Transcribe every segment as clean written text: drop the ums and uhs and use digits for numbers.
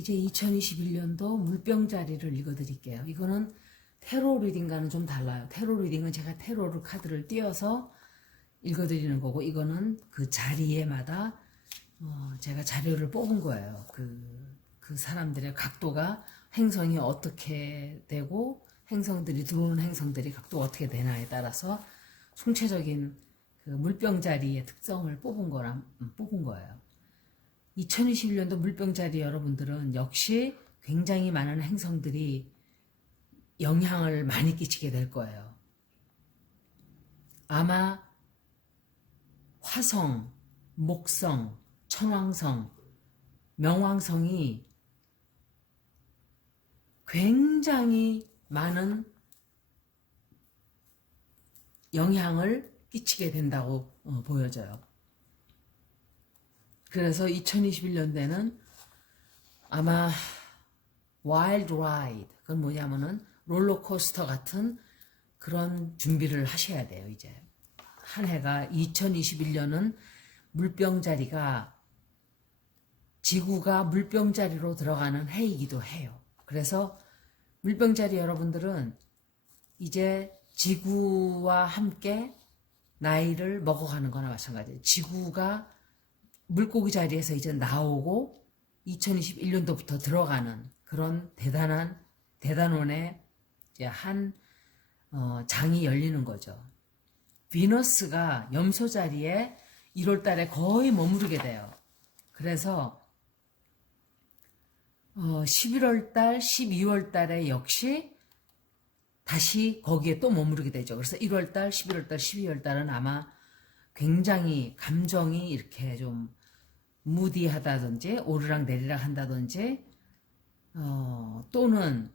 이제 2021년도 물병자리를 읽어드릴게요. 이거는 테로 리딩과는 좀 달라요. 테로 리딩은 제가 테로를 카드를 띄어서 읽어드리는 거고, 이거는 그 자리에마다 제가 자료를 뽑은 거예요. 그 사람들의 각도가, 행성이 어떻게 되고 행성들이 들어오는 행성들이 각도가 어떻게 되나에 따라서 총체적인 그 물병자리의 특성을 뽑은 거예요. 2021년도 물병자리 여러분들은 역시 굉장히 많은 행성들이 영향을 많이 끼치게 될 거예요. 아마 화성, 목성, 천왕성, 명왕성이 굉장히 많은 영향을 끼치게 된다고 보여져요. 그래서 2021년대는 아마 와일드 라이드, 그건 뭐냐면은 롤러코스터 같은 그런 준비를 하셔야 돼요. 이제 한 해가 2021년은 물병자리가, 지구가 물병자리로 들어가는 해이기도 해요. 그래서 물병자리 여러분들은 이제 지구와 함께 나이를 먹어가는 거나 마찬가지예요. 지구가 물고기 자리에서 이제 나오고 2021년도부터 들어가는 그런 대단원의 이제 한 장이 열리는 거죠. 비너스가 염소 자리에 1월 달에 거의 머무르게 돼요. 그래서 11월 달, 12월 달에 역시 다시 거기에 또 머무르게 되죠. 그래서 1월 달, 11월 달, 12월 달은 아마 굉장히 감정이 이렇게 좀 무디하다든지 오르락 내리락 한다든지 또는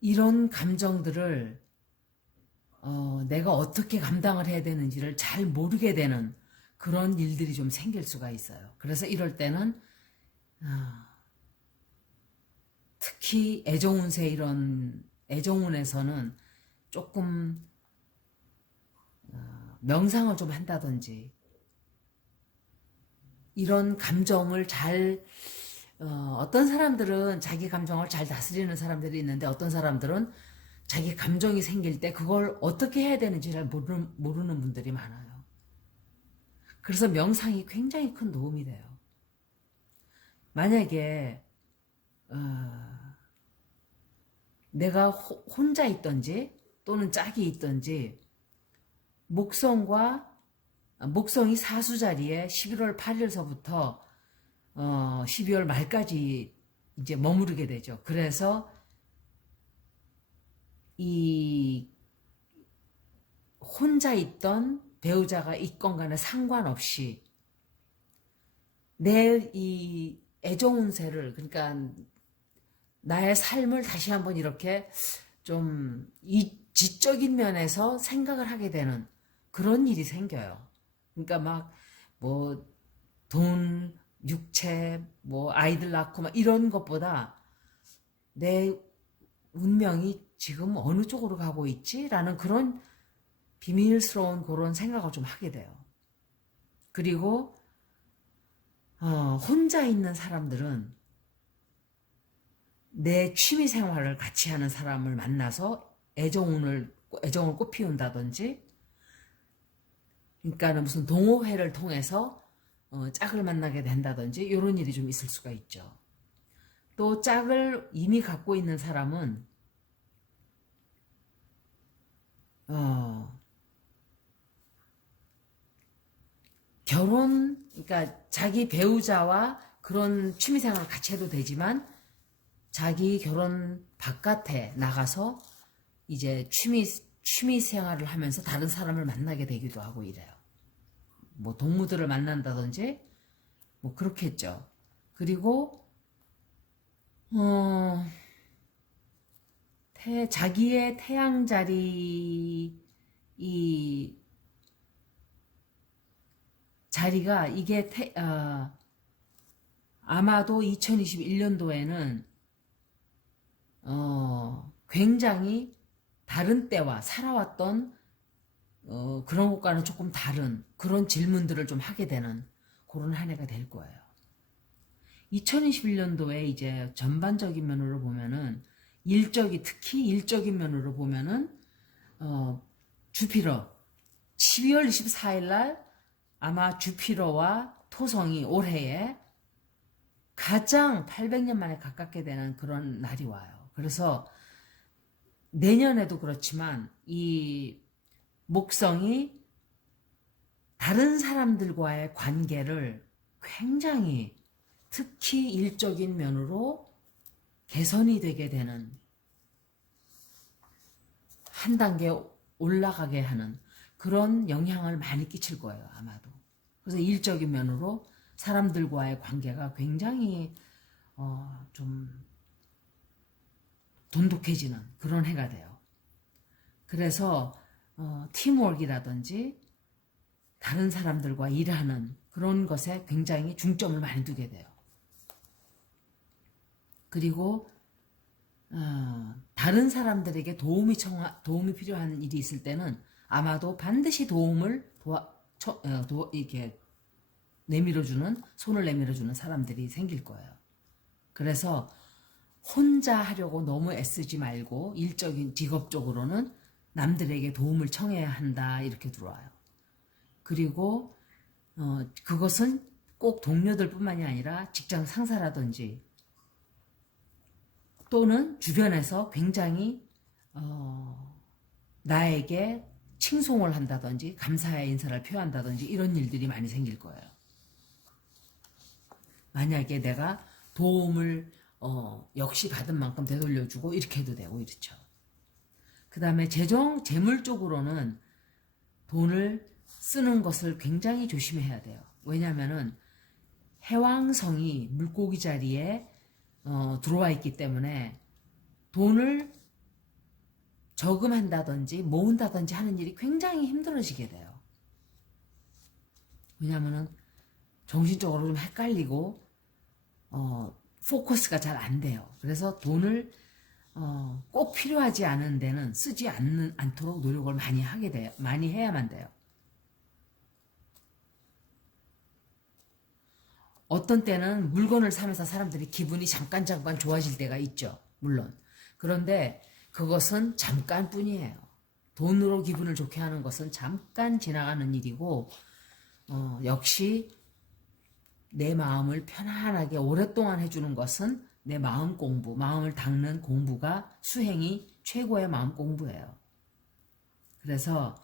이런 감정들을 내가 어떻게 감당을 해야 되는지를 잘 모르게 되는 그런 일들이 좀 생길 수가 있어요. 그래서 이럴 때는 특히 애정운세, 이런 애정운에서는 조금 명상을 좀 한다든지 이런 감정을 잘 어떤 사람들은 자기 감정을 잘 다스리는 사람들이 있는데, 어떤 사람들은 자기 감정이 생길 때 그걸 어떻게 해야 되는지 잘 모르는 분들이 많아요. 그래서 명상이 굉장히 큰 도움이 돼요. 만약에 내가 혼자 있든지 또는 짝이 있든지 목성이 사수 자리에 11월 8일서부터 12월 말까지 이제 머무르게 되죠. 그래서 이 혼자 있던 배우자가 있건 간에 상관없이 내 이 애정운세를, 그러니까 나의 삶을 다시 한번 이렇게 좀 이 지적인 면에서 생각을 하게 되는 그런 일이 생겨요. 그러니까 막 뭐 돈, 육체, 뭐 아이들 낳고 막 이런 것보다 내 운명이 지금 어느 쪽으로 가고 있지? 라는 그런 비밀스러운 그런 생각을 좀 하게 돼요. 그리고 혼자 있는 사람들은 내 취미 생활을 같이 하는 사람을 만나서 애정을 꽃피운다든지, 그러니까 무슨 동호회를 통해서 짝을 만나게 된다든지 이런 일이 좀 있을 수가 있죠. 또 짝을 이미 갖고 있는 사람은 그러니까 자기 배우자와 그런 취미생활을 같이 해도 되지만 자기 결혼 바깥에 나가서 이제 취미 생활을 하면서 다른 사람을 만나게 되기도 하고 이래요. 뭐 동무들을 만난다든지 뭐 그렇겠죠. 그리고 자기의 태양 자리, 이 자리가 이게 아마도 2021년도에는 굉장히 다른 때와 살아왔던 그런 것과는 조금 다른 그런 질문들을 좀 하게 되는 그런 한 해가 될 거예요. 2021년도에 이제 전반적인 면으로 보면은 특히 일적인 면으로 보면은 주피러 12월 24일 날 아마 주피러와 토성이 올해에 가장 800년 만에 가깝게 되는 그런 날이 와요. 그래서 내년에도 그렇지만 이 목성이 다른 사람들과의 관계를 굉장히 특히 일적인 면으로 개선이 되게 되는, 한 단계 올라가게 하는 그런 영향을 많이 끼칠 거예요, 아마도. 그래서 일적인 면으로 사람들과의 관계가 굉장히 좀 돈독해지는 그런 해가 돼요. 그래서 팀워크라든지 다른 사람들과 일하는 그런 것에 굉장히 중점을 많이 두게 돼요. 그리고 다른 사람들에게 도움이 필요한 일이 있을 때는 아마도 반드시 도움을 이렇게 손을 내밀어주는 사람들이 생길 거예요. 그래서 혼자 하려고 너무 애쓰지 말고 일적인 직업적으로는 남들에게 도움을 청해야 한다, 이렇게 들어와요. 그리고 그것은 꼭 동료들뿐만이 아니라 직장 상사라든지 또는 주변에서 굉장히 나에게 칭송을 한다든지 감사의 인사를 표한다든지 이런 일들이 많이 생길 거예요. 만약에 내가 도움을 역시 받은 만큼 되돌려주고 이렇게 해도 되고 이렇죠. 그 다음에 재물 쪽으로는 돈을 쓰는 것을 굉장히 조심해야 돼요. 왜냐하면은 해왕성이 물고기 자리에 들어와 있기 때문에 돈을 저금한다든지 모은다든지 하는 일이 굉장히 힘들어지게 돼요. 왜냐하면은 정신적으로 좀 헷갈리고 포커스가 잘 안 돼요. 그래서 돈을 꼭 필요하지 않은 데는 쓰지 않도록 노력을 많이 하게 돼요. 많이 해야만 돼요. 어떤 때는 물건을 사면서 사람들이 기분이 잠깐 좋아질 때가 있죠. 물론. 그런데 그것은 잠깐뿐이에요. 돈으로 기분을 좋게 하는 것은 잠깐 지나가는 일이고 역시 내 마음을 편안하게 오랫동안 해주는 것은 내 마음 공부, 마음을 닦는 공부가 수행이 최고의 마음 공부예요. 그래서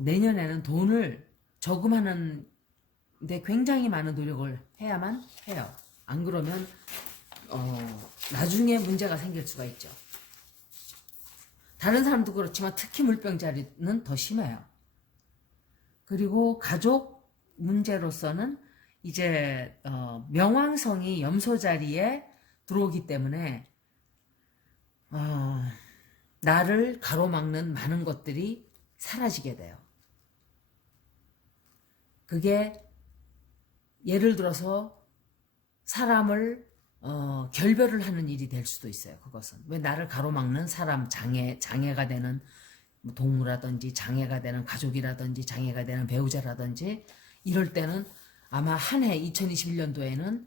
내년에는 돈을 저금하는 데 굉장히 많은 노력을 해야만 해요. 안 그러면 나중에 문제가 생길 수가 있죠. 다른 사람도 그렇지만 특히 물병자리는 더 심해요. 그리고 가족 문제로서는 이제 명왕성이 염소 자리에 들어오기 때문에 나를 가로막는 많은 것들이 사라지게 돼요. 그게 예를 들어서 사람을 결별을 하는 일이 될 수도 있어요. 그것은 왜 나를 가로막는 사람, 장애가 되는 동무라든지 장애가 되는 가족이라든지 장애가 되는 배우자라든지 이럴 때는 아마 한 해 2021년도에는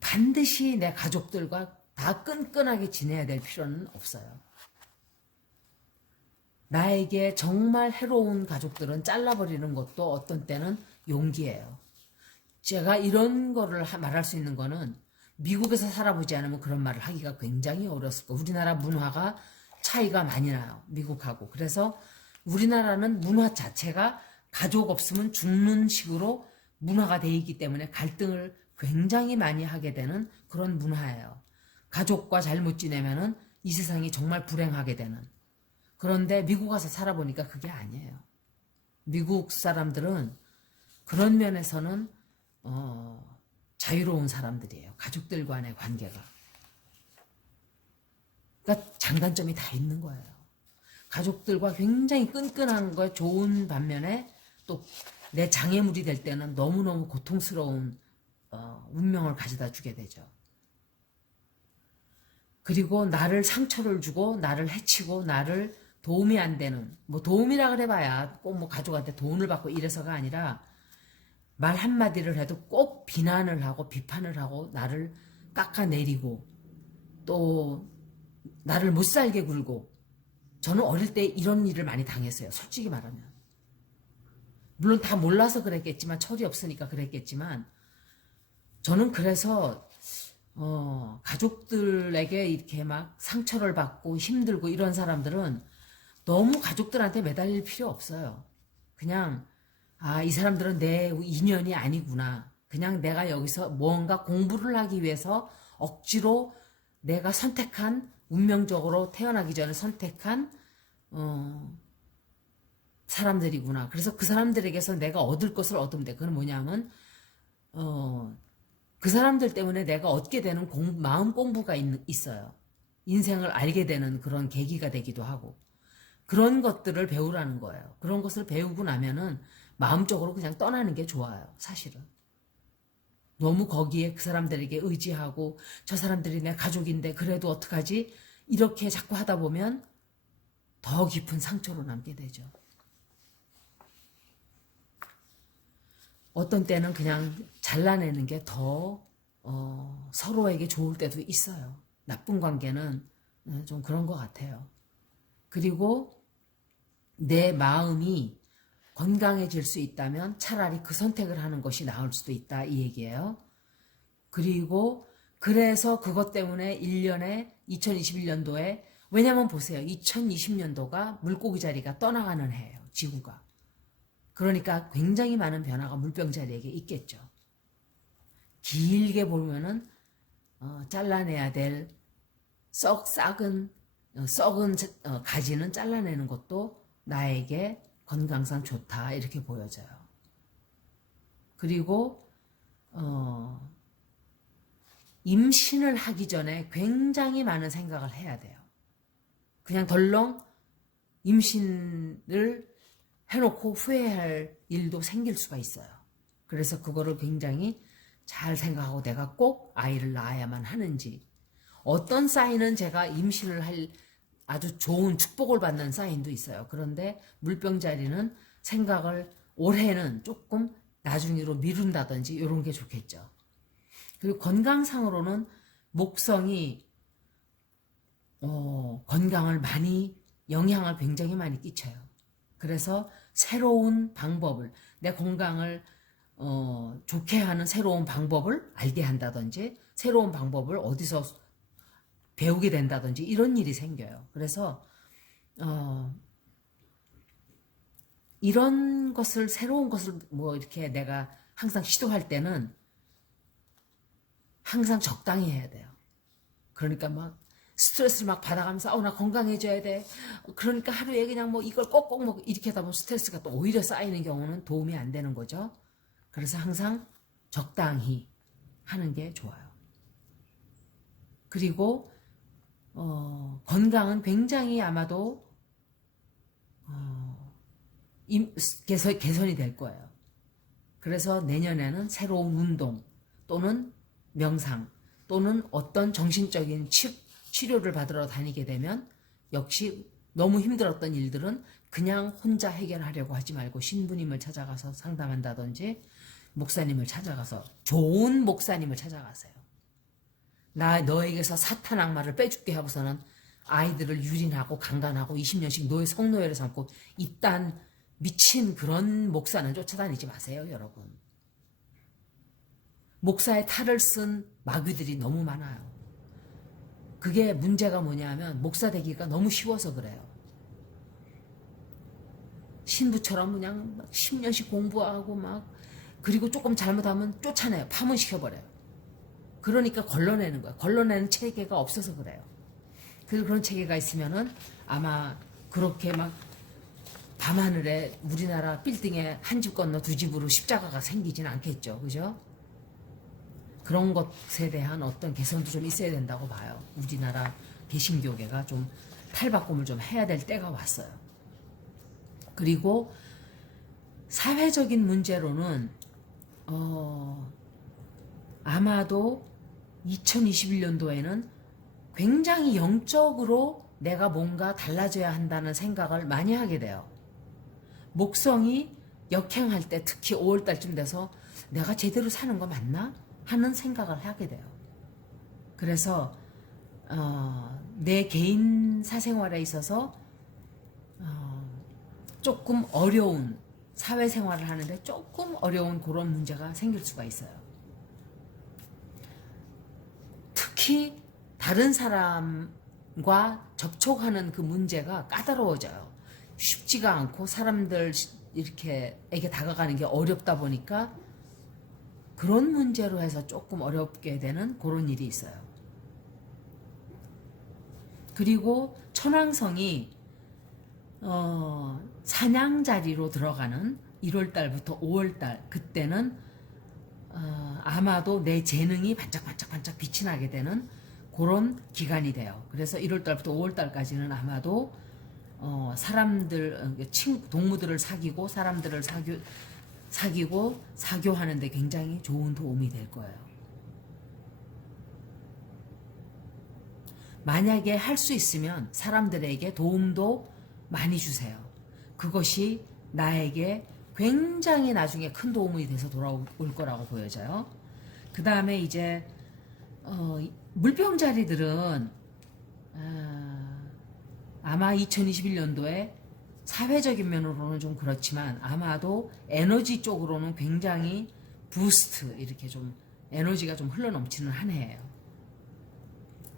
반드시 내 가족들과 다 끈끈하게 지내야 될 필요는 없어요. 나에게 정말 해로운 가족들은 잘라버리는 것도 어떤 때는 용기예요. 제가 이런 거를 말할 수 있는 거는 미국에서 살아보지 않으면 그런 말을 하기가 굉장히 어렸을 거예요. 우리나라 문화가 차이가 많이 나요. 미국하고. 그래서 우리나라는 문화 자체가 가족 없으면 죽는 식으로 문화가 돼 있기 때문에 갈등을 굉장히 많이 하게 되는 그런 문화예요. 가족과 잘못 지내면은 이 세상이 정말 불행하게 되는. 그런데 미국 가서 살아보니까 그게 아니에요. 미국 사람들은 그런 면에서는 자유로운 사람들이에요. 가족들 간의 관계가. 그러니까 장단점이 다 있는 거예요. 가족들과 굉장히 끈끈한 거 좋은 반면에 또 내 장애물이 될 때는 너무너무 고통스러운 운명을 가져다 주게 되죠. 그리고 나를 상처를 주고 나를 해치고 나를 도움이 안 되는, 뭐 도움이라 그래봐야 꼭 뭐 가족한테 돈을 받고 이래서가 아니라 말 한마디를 해도 꼭 비난을 하고 비판을 하고 나를 깎아내리고 또 나를 못살게 굴고, 저는 어릴 때 이런 일을 많이 당했어요. 솔직히 말하면. 물론 다 몰라서 그랬겠지만, 철이 없으니까 그랬겠지만, 저는 그래서 가족들에게 이렇게 막 상처를 받고 힘들고 이런 사람들은 너무 가족들한테 매달릴 필요 없어요. 그냥 이 사람들은 내 인연이 아니구나. 그냥 내가 여기서 뭔가 공부를 하기 위해서 억지로 내가 선택한, 운명적으로 태어나기 전에 선택한 사람들이구나. 그래서 그 사람들에게서 내가 얻을 것을 얻으면 돼. 그건 뭐냐면 그 사람들 때문에 내가 얻게 되는 마음 공부가 있어요. 인생을 알게 되는 그런 계기가 되기도 하고, 그런 것들을 배우라는 거예요. 그런 것을 배우고 나면은 마음적으로 그냥 떠나는 게 좋아요. 사실은. 너무 거기에 그 사람들에게 의지하고, 저 사람들이 내 가족인데 그래도 어떡하지? 이렇게 자꾸 하다 보면 더 깊은 상처로 남게 되죠. 어떤 때는 그냥 잘라내는 게 더 서로에게 좋을 때도 있어요. 나쁜 관계는 좀 그런 것 같아요. 그리고 내 마음이 건강해질 수 있다면 차라리 그 선택을 하는 것이 나을 수도 있다, 이 얘기예요. 그리고 그래서 그것 때문에 1년에 2021년도에, 왜냐면 보세요. 2020년도가 물고기 자리가 떠나가는 해예요. 지구가. 그러니까 굉장히 많은 변화가 물병자리에게 있겠죠. 길게 보면은 잘라내야 될 썩은 가지는 잘라내는 것도 나에게 건강상 좋다, 이렇게 보여져요. 그리고 임신을 하기 전에 굉장히 많은 생각을 해야 돼요. 그냥 덜렁 임신을 해놓고 후회할 일도 생길 수가 있어요. 그래서 그거를 굉장히 잘 생각하고 내가 꼭 아이를 낳아야만 하는지, 어떤 사인은 제가 임신을 할 아주 좋은 축복을 받는 사인도 있어요. 그런데 물병자리는 생각을 올해는 조금 나중으로 미룬다든지 이런 게 좋겠죠. 그리고 건강상으로는 목성이 건강을 영향을 굉장히 많이 끼쳐요. 그래서 새로운 방법을, 내 건강을 좋게 하는 새로운 방법을 알게 한다든지, 새로운 방법을 어디서 배우게 된다든지 이런 일이 생겨요. 그래서 이런 것을, 새로운 것을 뭐 이렇게 내가 항상 시도할 때는 항상 적당히 해야 돼요. 그러니까 막 스트레스를 막 받아가면서 나 건강해져야 돼. 그러니까 하루에 그냥 뭐 이걸 꼭꼭 뭐 이렇게 하다 보면 스트레스가 또 오히려 쌓이는 경우는 도움이 안 되는 거죠. 그래서 항상 적당히 하는 게 좋아요. 그리고 건강은 굉장히 아마도 개선이 될 거예요. 그래서 내년에는 새로운 운동 또는 명상 또는 어떤 정신적인 치료를 받으러 다니게 되면 역시 너무 힘들었던 일들은 그냥 혼자 해결하려고 하지 말고 신부님을 찾아가서 상담한다든지, 목사님을 찾아가서, 좋은 목사님을 찾아가세요. 너에게서 사탄 악마를 빼줄게 하고서는 아이들을 유린하고 강간하고 20년씩 성노예를 삼고 이딴 미친 그런 목사는 쫓아다니지 마세요, 여러분. 목사의 탈을 쓴 마귀들이 너무 많아요. 그게 문제가 뭐냐면 목사 되기가 너무 쉬워서 그래요. 신부처럼 그냥 막 10년씩 공부하고 그리고 조금 잘못하면 쫓아내요. 파문시켜버려요. 그러니까 걸러내는 거예요. 걸러내는 체계가 없어서 그래요. 그런 체계가 있으면은 아마 그렇게 막 밤하늘에 우리나라 빌딩에 한 집 건너 두 집으로 십자가가 생기진 않겠죠. 그죠? 그런 것에 대한 어떤 개선도 좀 있어야 된다고 봐요. 우리나라 개신교계가 좀 탈바꿈을 좀 해야 될 때가 왔어요. 그리고 사회적인 문제로는 아마도 2021년도에는 굉장히 영적으로 내가 뭔가 달라져야 한다는 생각을 많이 하게 돼요. 목성이 역행할 때 특히 5월달쯤 돼서 내가 제대로 사는 거 맞나? 하는 생각을 하게 돼요. 그래서 내 개인 사생활에 있어서 조금 어려운 사회생활을 하는데 조금 어려운 그런 문제가 생길 수가 있어요. 특히 다른 사람과 접촉하는 그 문제가 까다로워져요. 쉽지가 않고 사람들 이렇게에게 다가가는 게 어렵다 보니까 그런 문제로 해서 조금 어렵게 되는 그런 일이 있어요. 그리고 천왕성이 사냥자리로 들어가는 1월달부터 5월달 그때는 아마도 내 재능이 반짝반짝반짝 빛이 나게 되는 그런 기간이 돼요. 그래서 1월달부터 5월달까지는 아마도 사람들, 동무들을 사귀고 사람들을 사귀고 사교하는데 굉장히 좋은 도움이 될 거예요. 만약에 할 수 있으면 사람들에게 도움도 많이 주세요. 그것이 나에게 굉장히 나중에 큰 도움이 돼서 돌아올 거라고 보여져요. 그 다음에 이제 물병자리들은 아마 2021년도에 사회적인 면으로는 좀 그렇지만 아마도 에너지 쪽으로는 굉장히 부스트 이렇게 좀 에너지가 좀 흘러넘치는 한 해예요.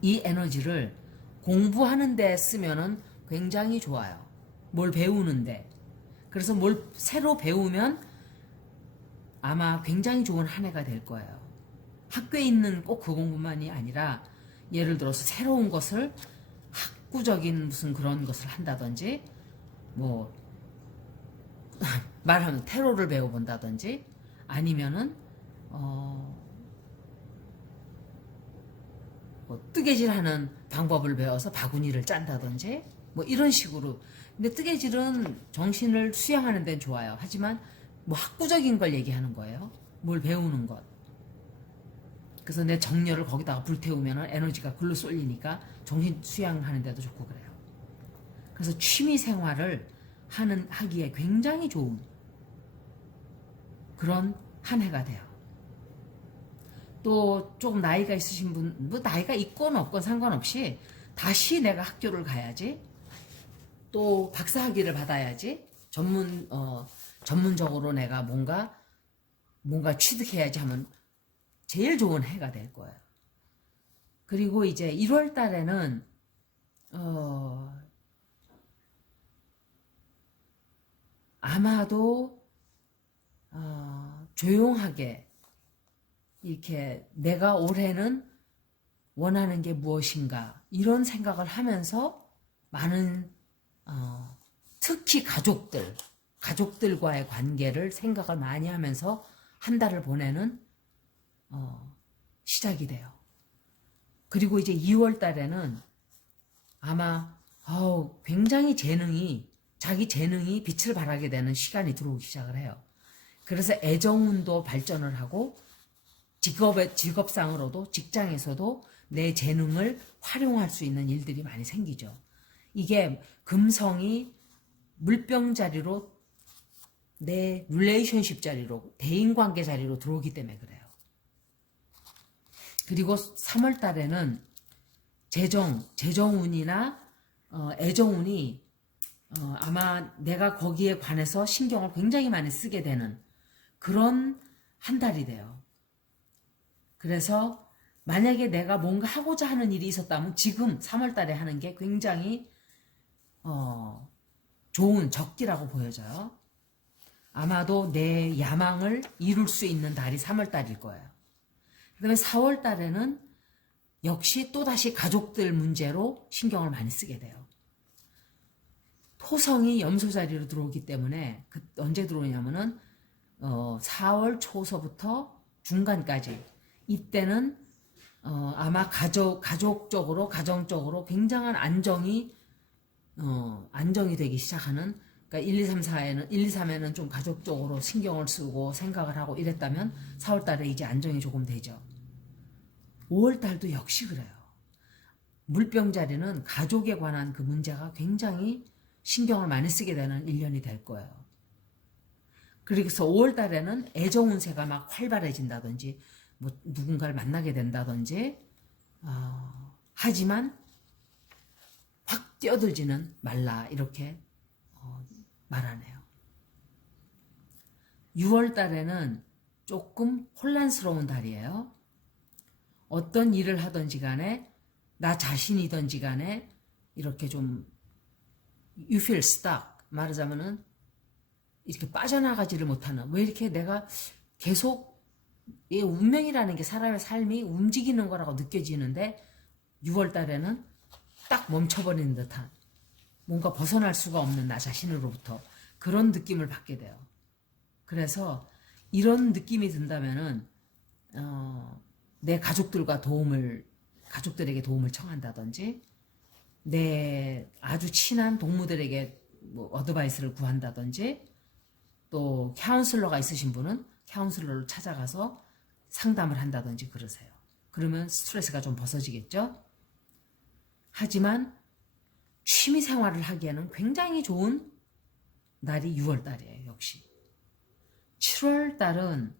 이 에너지를 공부하는 데 쓰면은 굉장히 좋아요. 뭘 배우는데. 그래서 뭘 새로 배우면 아마 굉장히 좋은 한 해가 될 거예요. 학교에 있는 꼭 그 공부만이 아니라 예를 들어서 새로운 것을 학구적인 무슨 그런 것을 한다든지 뭐 말하면 테러를 배워본다든지 아니면은 뭐 뜨개질하는 방법을 배워서 바구니를 짠다든지 뭐 이런 식으로. 근데 뜨개질은 정신을 수양하는 데는 좋아요. 하지만 뭐 학구적인 걸 얘기하는 거예요. 뭘 배우는 것. 그래서 내 정열을 거기다가 불태우면 에너지가 글로 쏠리니까 정신 수양하는 데도 좋고 그래요. 그래서 취미 생활을 하기에 굉장히 좋은 그런 한 해가 돼요. 또 조금 나이가 있으신 분, 뭐 나이가 있건 없건 상관없이 다시 내가 학교를 가야지. 또 박사학위를 받아야지. 전문적으로 내가 뭔가 취득해야지 하면 제일 좋은 해가 될 거예요. 그리고 이제 1월 달에는 아마도 조용하게 이렇게 내가 올해는 원하는 게 무엇인가 이런 생각을 하면서 많은 특히 가족들과의 관계를 생각을 많이 하면서 한 달을 보내는 시작이 돼요. 그리고 이제 2월 달에는 아마 굉장히 자기 재능이 빛을 발하게 되는 시간이 들어오기 시작을 해요. 그래서 애정운도 발전을 하고 직업상으로도 직장에서도 내 재능을 활용할 수 있는 일들이 많이 생기죠. 이게 금성이 물병 자리로 내 릴레이션십 자리로 대인관계 자리로 들어오기 때문에 그래요. 그리고 3월 달에는 재정운이나 애정운이 아마 내가 거기에 관해서 신경을 굉장히 많이 쓰게 되는 그런 한 달이 돼요. 그래서 만약에 내가 뭔가 하고자 하는 일이 있었다면 지금 3월 달에 하는 게 굉장히 좋은 적기라고 보여져요. 아마도 내 야망을 이룰 수 있는 달이 3월 달일 거예요. 그 다음에 4월 달에는 역시 또다시 가족들 문제로 신경을 많이 쓰게 돼요. 토성이 염소 자리로 들어오기 때문에 언제 들어오냐면은 4월 초서부터 중간까지 이때는 아마 가정적으로 굉장한 안정이 되기 시작하는. 그러니까 1, 2, 3, 4에는 1, 2, 3에는 좀 가족적으로 신경을 쓰고 생각을 하고 이랬다면 4월 달에 이제 안정이 조금 되죠. 5월 달도 역시 그래요. 물병 자리는 가족에 관한 그 문제가 굉장히 신경을 많이 쓰게 되는 1년이 될 거예요. 그래서 5월 달에는 애정 운세가 막 활발해진다든지 뭐 누군가를 만나게 된다든지 하지만 확 뛰어들지는 말라 이렇게 말하네요. 6월 달에는 조금 혼란스러운 달이에요. 어떤 일을 하든지 간에 나 자신이든지 간에 이렇게 좀 you feel stuck 말하자면은 이렇게 빠져나가지를 못하는 왜 이렇게 내가 계속 이 운명이라는 게 사람의 삶이 움직이는 거라고 느껴지는데 6월 달에는 딱 멈춰버리는 듯한 뭔가 벗어날 수가 없는 나 자신으로부터 그런 느낌을 받게 돼요. 그래서 이런 느낌이 든다면은 내 가족들에게 도움을 청한다든지 내 아주 친한 동무들에게 뭐 어드바이스를 구한다든지 또 카운슬러가 있으신 분은 카운슬러를 찾아가서 상담을 한다든지 그러세요. 그러면 스트레스가 좀 벗어지겠죠? 하지만 취미 생활을 하기에는 굉장히 좋은 날이 6월 달이에요. 역시 7월 달은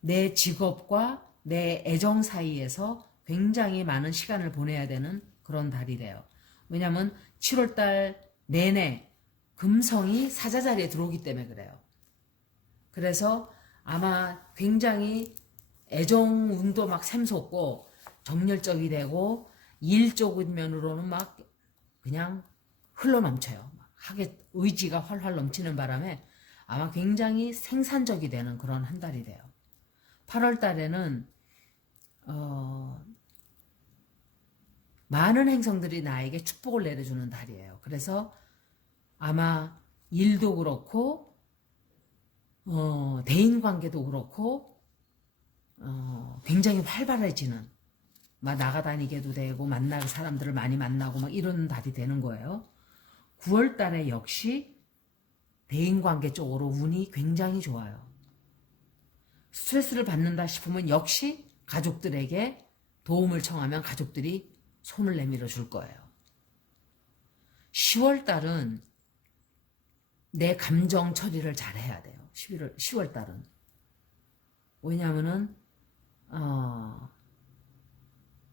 내 직업과 내 애정 사이에서 굉장히 많은 시간을 보내야 되는 그런 달이래요. 왜냐하면 7월 달 내내 금성이 사자자리에 들어오기 때문에 그래요. 그래서 아마 굉장히 애정운도 막 샘솟고 정열적이 되고 일적인 면으로는 막 그냥 흘러넘쳐요. 하게 의지가 활활 넘치는 바람에 아마 굉장히 생산적이 되는 그런 한 달이 돼요. 8월 달에는 많은 행성들이 나에게 축복을 내려주는 달이에요. 그래서 아마 일도 그렇고 대인관계도 그렇고 굉장히 활발해지는 막 나가다니게도 되고 만날 사람들을 많이 만나고 막 이런 달이 되는 거예요. 9월 달에 역시 대인관계 쪽으로 운이 굉장히 좋아요. 스트레스를 받는다 싶으면 역시 가족들에게 도움을 청하면 가족들이 손을 내밀어 줄 거예요. 10월 달은 내 감정 처리를 잘 해야 돼요. 10월 달은. 왜냐하면은,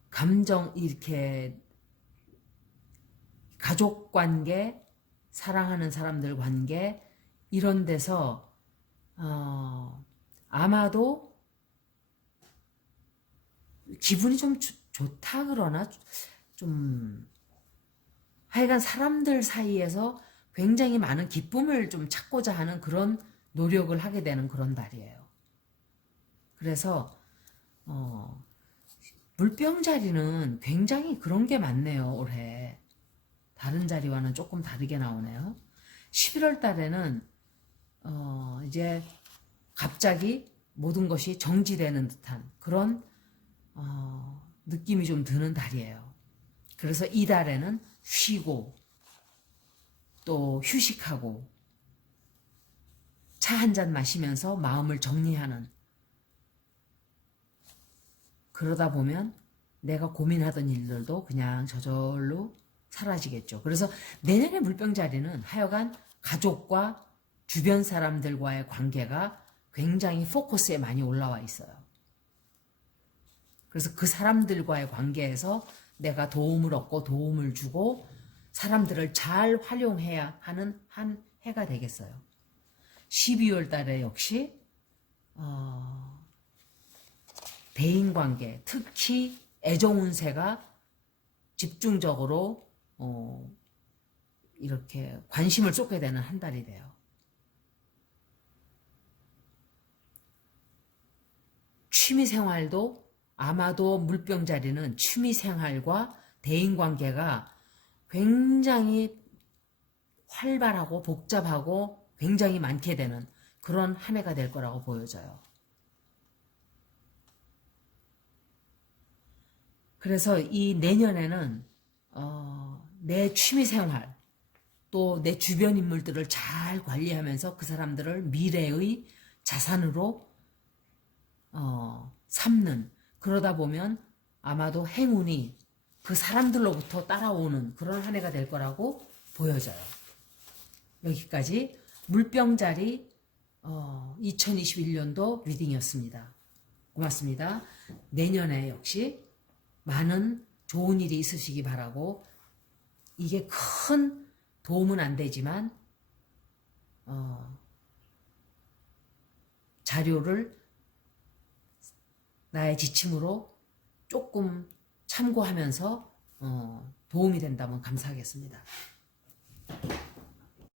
감정, 이렇게, 가족 관계, 사랑하는 사람들 관계, 이런 데서, 아마도 기분이 좀 좋다 그러나 좀 하여간 사람들 사이에서 굉장히 많은 기쁨을 좀 찾고자 하는 그런 노력을 하게 되는 그런 달이에요. 그래서 물병 자리는 굉장히 그런 게 많네요. 올해 다른 자리와는 조금 다르게 나오네요. 11월 달에는 이제 갑자기 모든 것이 정지되는 듯한 그런 느낌이 좀 드는 달이에요. 그래서 이 달에는 쉬고 또 휴식하고 차 한 잔 마시면서 마음을 정리하는 그러다 보면 내가 고민하던 일들도 그냥 저절로 사라지겠죠. 그래서 내년의 물병자리는 하여간 가족과 주변 사람들과의 관계가 굉장히 포커스에 많이 올라와 있어요. 그래서 그 사람들과의 관계에서 내가 도움을 얻고 도움을 주고 사람들을 잘 활용해야 하는 한 해가 되겠어요. 12월 달에 역시 대인관계, 특히 애정운세가 집중적으로 이렇게 관심을 쏟게 되는 한 달이 돼요. 취미생활도 아마도 물병자리는 취미생활과 대인관계가 굉장히 활발하고 복잡하고 굉장히 많게 되는 그런 한 해가 될 거라고 보여져요. 그래서 이 내년에는 내 취미생활 또 내 주변 인물들을 잘 관리하면서 그 사람들을 미래의 자산으로 삼는 그러다 보면 아마도 행운이 그 사람들로부터 따라오는 그런 한 해가 될 거라고 보여져요. 여기까지 물병자리 2021년도 리딩이었습니다. 고맙습니다. 내년에 역시 많은 좋은 일이 있으시기 바라고, 이게 큰 도움은 안 되지만 자료를 나의 지침으로 조금 참고하면서 도움이 된다면 감사하겠습니다.